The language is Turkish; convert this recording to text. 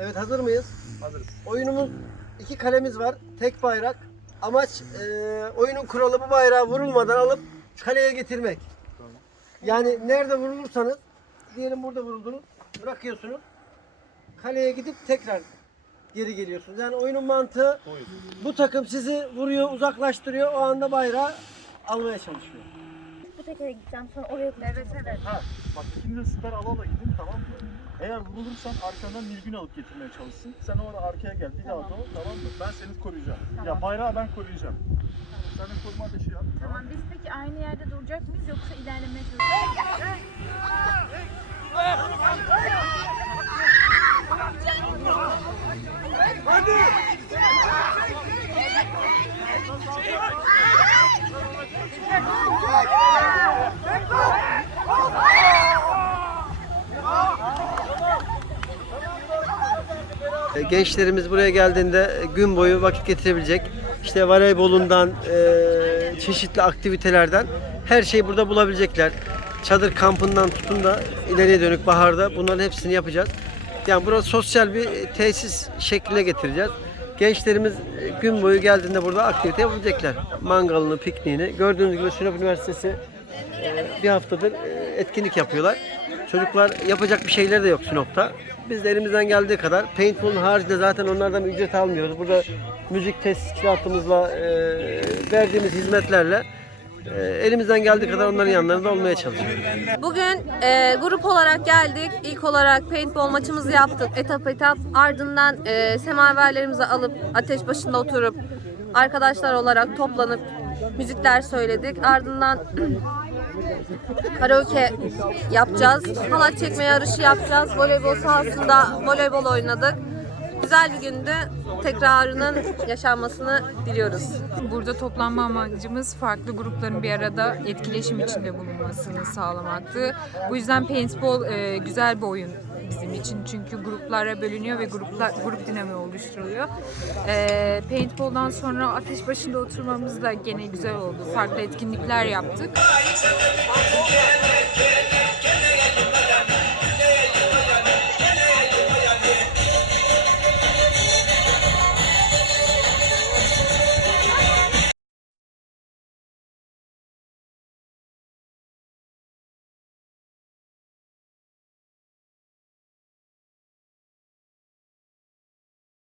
Evet hazır mıyız? Hazırız. Oyunumuz iki kalemiz var. Tek bayrak. Amaç e, oyunun kuralı bu bayrağı vurulmadan alıp kaleye getirmek. Yani nerede vurulursanız diyelim burada vuruldunuz. Bırakıyorsunuz. Kaleye gidip tekrar geri geliyorsunuz. Yani oyunun mantığı Oyun. bu takım sizi vuruyor, uzaklaştırıyor. O anda bayrağı almaya çalışıyor. Tekere gideceğim sonra oraya gideceğim. Evet evet. Ha, bak ikiniz de siper ala ala gidin tamam mı? Eğer vurulursan arkandan Nilgün alıp getirmeye çalışsın. Sen orada arkaya gel bir daha Tamam. doğ tamam mı? Ben seni koruyacağım. Tamam. Ya bayrağı ben koruyacağım. Sen de koruma ateşi yap. Tamam biz peki aynı yerde duracak mıyız yoksa ilerlemeye çalışacağız? E, Gençlerimiz buraya geldiğinde e, gün boyu vakit getirebilecek. İşte voleybolundan, e, çeşitli aktivitelerden her şeyi burada bulabilecekler. Çadır kampından tutun da ileriye dönük baharda bunların hepsini yapacağız. Yani burası sosyal bir e, tesis şekline getireceğiz. Gençlerimiz e, gün boyu geldiğinde burada aktivite yapabilecekler. Mangalını, pikniğini. Gördüğünüz gibi Sinop Üniversitesi e, bir haftadır e, etkinlik yapıyorlar. Çocuklar yapacak bir şeyleri de yok Sinop'ta. Biz de elimizden geldiği kadar paintball'un haricinde zaten onlardan ücret almıyoruz. Burada müzik tesisatımızla e, verdiğimiz hizmetlerle e, elimizden geldiği kadar onların yanlarında olmaya çalışıyoruz. Bugün e, grup olarak geldik. İlk olarak paintball maçımızı yaptık etap etap. Ardından e, semaverlerimizi alıp ateş başında oturup arkadaşlar olarak toplanıp müzikler söyledik. Ardından karaoke yapacağız. Halat çekme yarışı yapacağız. Voleybol sahasında voleybol oynadık. Güzel bir gündü. Tekrarının yaşanmasını diliyoruz. Burada toplanma amacımız farklı grupların bir arada etkileşim içinde bulunmasını sağlamaktı. Bu yüzden paintball e, güzel bir oyun bizim için çünkü gruplara bölünüyor ve gruplar grup dinamiği oluşturuluyor. E, paintball'dan sonra ateş başında oturmamız da gene güzel oldu. Farklı etkinlikler yaptık.